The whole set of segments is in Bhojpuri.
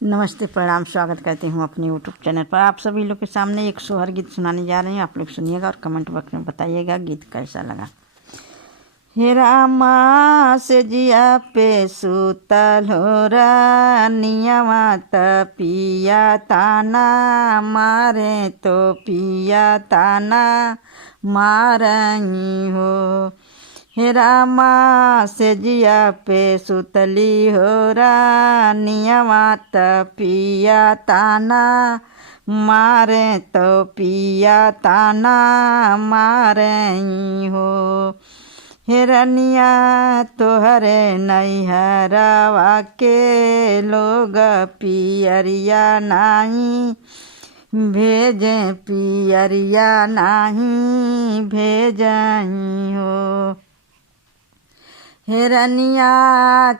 नमस्ते, प्रणाम। स्वागत करती हूँ अपने यूट्यूब चैनल पर। आप सभी लोग के सामने एक सोहर गीत सुनाने जा रही हूँ। आप लोग सुनिएगा और कमेंट बॉक्स में बताइएगा गीत कैसा लगा। हे रामा से जिया पे सुतल हो रानियावा त पिया ताना मारे तो पिया ताना मारही हो। हे रामा से जिया पे सुतली हो रानियावा त पिया ताना मारे तो पिया ताना मारही हो। हिरनिया तोहरे नैहरवा के लोग पियरिया नाही भेजे पियरिया नाही भेजही हो। हिरनिया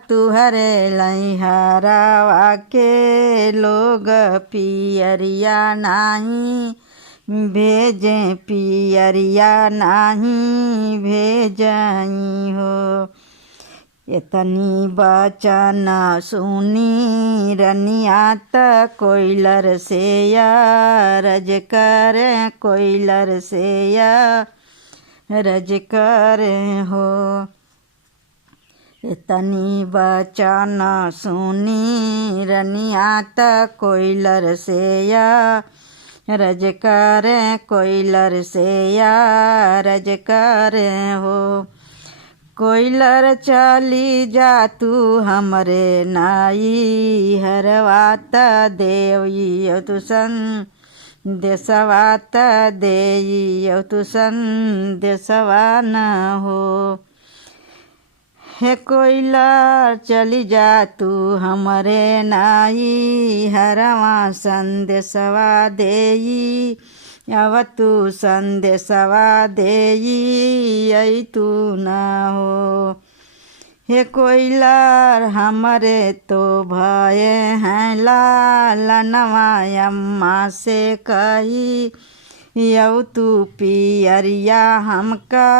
तुहरे नैहरवा के लोग पियरिया नाही भेजे पियरिया नाही भेजही हो। इतनी बचन सुनी रनिया त कोयलर से रज कर कोयलर से रज कर हो। इतनी बचन सुनी रनिया त कोयलर से रज कर कोयलर से रज कर हो। कोयलर चली जा तू हमरे नाई हरवात देवी तुसन देसवात देई तुसन देसवा न हो। हे कोयलर चली जा तू हमरे नाई हरवा संदेशवा देई अब तू संदेशवा देई आई तू न हो। हे कोयलर हमरे तो भय हैं लालनवा अम्मा से कही यऊ तू पियरिया हमका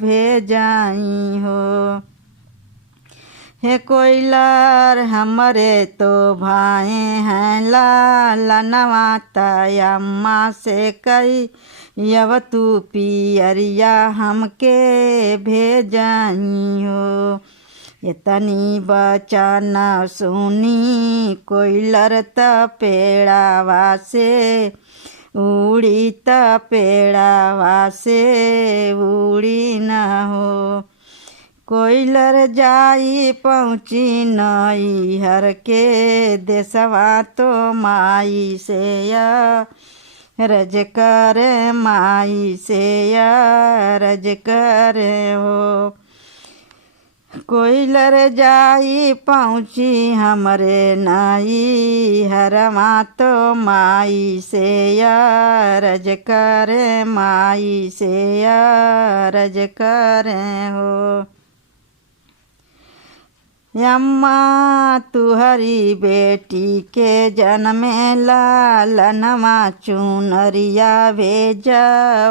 भेजाई हो। हे कोयलर हमरे तो भाई हैं लालनवा तयम्मा से कही यव तू पियरिया हमके भेजही हो। इतनी बचन सुनी कोयलर त पेड़ावा से उड़ी त पेड़ावा से उड़ी न हो। कोयलर जाई पहुँची नैहर के देसवा तो माई से रज कर माई से रज कर हो। कोयलर जाई पहुँची हमरे नैहरवा तो माई से रज कर माई से रज कर हो। अम्मा तुहरी बेटी के जन्मे लालनवा चुनरिया भेज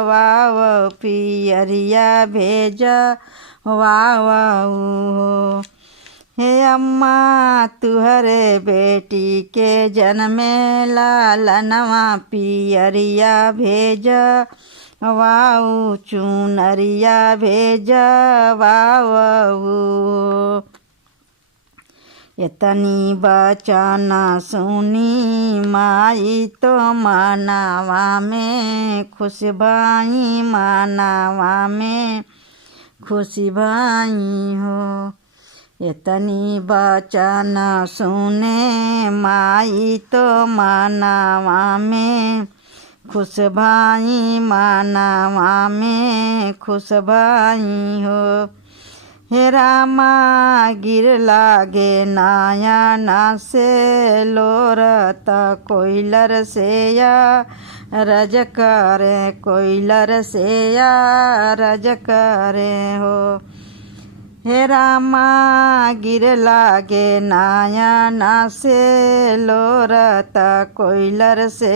वाव पियरिया भेज वाव हो। हे अम्मा तुहरे बेटी के जन्मे लालनवा पियरिया भेज वाऊ चुनरिया भेज वाव हो। इतनी बचन सुनी माई तो मनावा में खुश भाई मनावा में खुश भाई हो। इतनी बचन सुने माई तो मनावा में खुश भाई मनावा में खुश भाई हो। हे रामा गिर लागे नयना से लोरत कोयलर से रज करे कोयलर से रज करे हो। हे रामा गिर लागे नयना से लोरत कोयलर से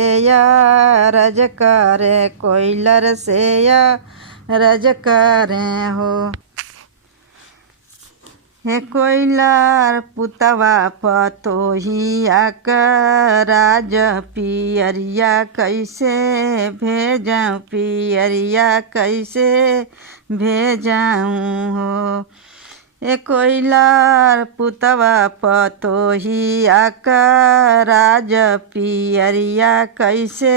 रज करे कोयलर से रज करे हो। हे कोइलर पुतवा पतोहिया का राज पियरिया कैसे भेजऊँ, पियरिया कैसे भेजऊँ हो। ए कोइलर पुतवा पतोहिया का राज पियरिया कैसे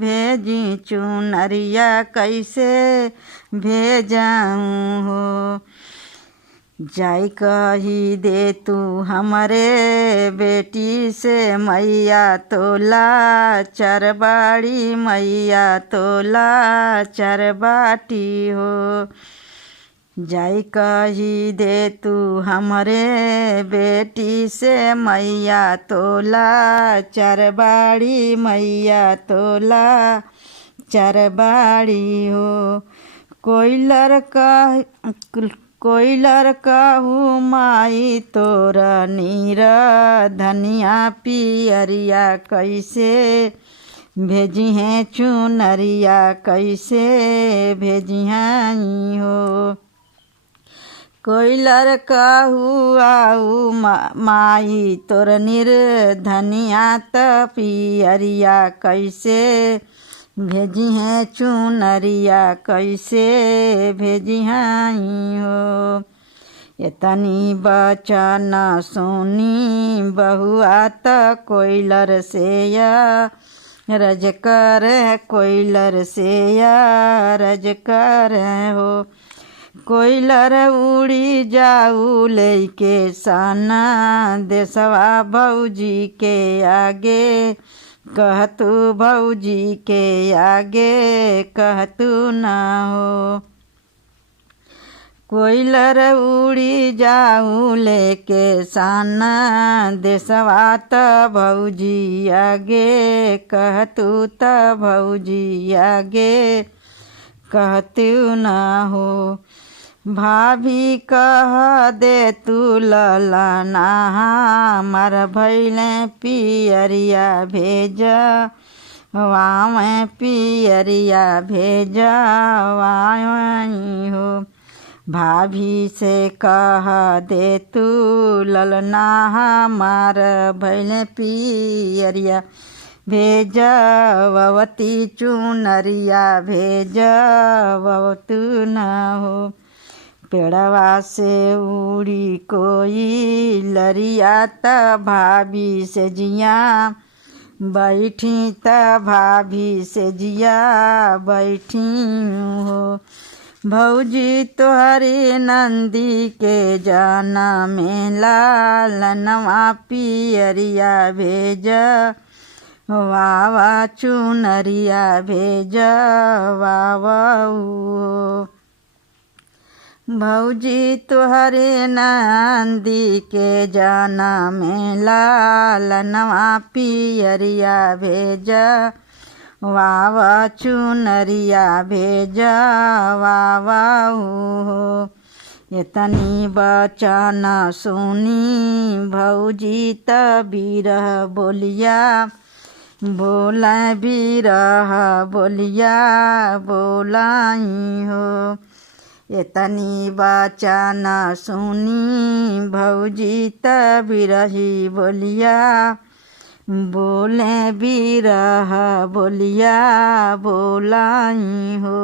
भेजी, चुनरिया कैसे भेजऊँ हो। जाई कही दे तू हमरे बेटी से मैया तोला चरबाड़ी, मैया तोला चरबाटी हो। जाई कही दे तू हमरे बेटी से मैया तोला चरबाड़ी, मैया तोला चरबाड़ी हो। कोइलर कहू माई तोरा नीर धनिया पियरिया कैसे भेजी हैं, चुनरिया कैसे भेजी हैं हो। कोइलर कहू आऊ माई तोर नीर धनिया त पियरिया कैसे भेजी हैं, चुनरिया कैसे भेजी हैं हो। एतनी बचन सुनी बहुआ त कोइलर से या रज कर, कोइलर से या रज कर हो। कोइलर उड़ी जाऊ लेके सना देशवा भौजी के आगे, कहतू भौजी के आगे कहतू ना हो। कोइलर उड़ी जाऊ लेके साना देशवा त भौजी आगे, कहतू त भौजी आगे कहतू ना हो। भाभी कह दे तू ललना हमर भैले पियरिया भेज, वावें पियरिया भेज वाई हो। भाभी से कह दे तू ललना हमार भैले पियरिया भेज, ववती चुनरिया भेज ववतू न हो। पेड़वा से उड़ी कोई लरिया त भाभी से जिया बैठी, त भाभी से जिया बैठी हो। भौजी तोहरी नंदी के जाना में लालनवा पियरिया भेज, वावा चुनरिया भेज वावा हो। भौजी तोहरे नंदी के जाना में लालनवा पियरिया भेज, वावा चुनरिया भेज वावा हो। एतनी बचन सुनी भौजी त बिरह बोलिया, बोला बिरह बोलिया बोलाई हो। एतनी बचन सुनी भौजी त बिरही बोलिया, बोले बिरह बोलिया बोलाई हो।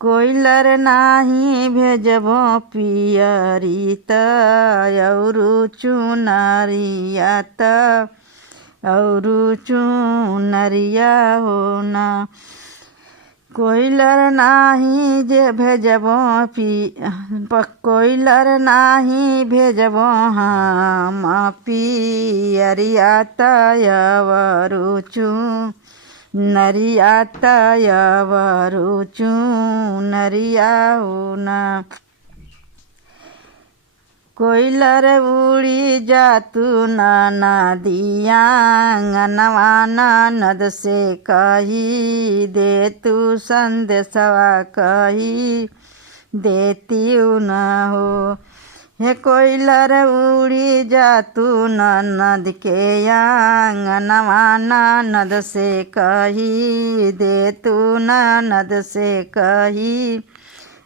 कोइलर नाही भेजबो पियरी त औरु चुनरिया त औरु चुनरिया हो ना। कोइलर नाही जे भेजबो कोइलर नाही भेजबो हम पियरिया त औरु चुनरिया त औरु चुनरिया हो ना। कोइलर उड़ी जातू नदिया अंगनवा ननद से कही दे तू संदेशवा कही देती न हो। हे कोइलर उड़ी जातू ननद के अंगनवा ननद से कही दे तू ननद से कही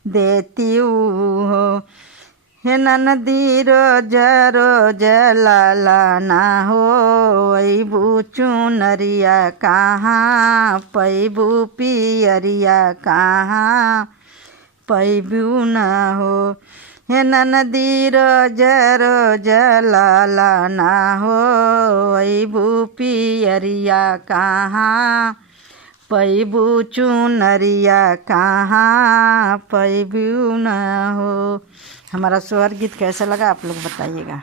देती हो। हे ननदी रोज रोज लाला ना हो अबू चुनरिया कहाँ पैबू पियरिया कहाँ पैबू ना हो। हे ननदी रोज रोज लाला ना हो अबू पियरिया कहाँ पैबू चुनरिया कहाँ पैबू ना हो। हमारा सोहर गीत कैसा लगा आप लोग बताइएगा।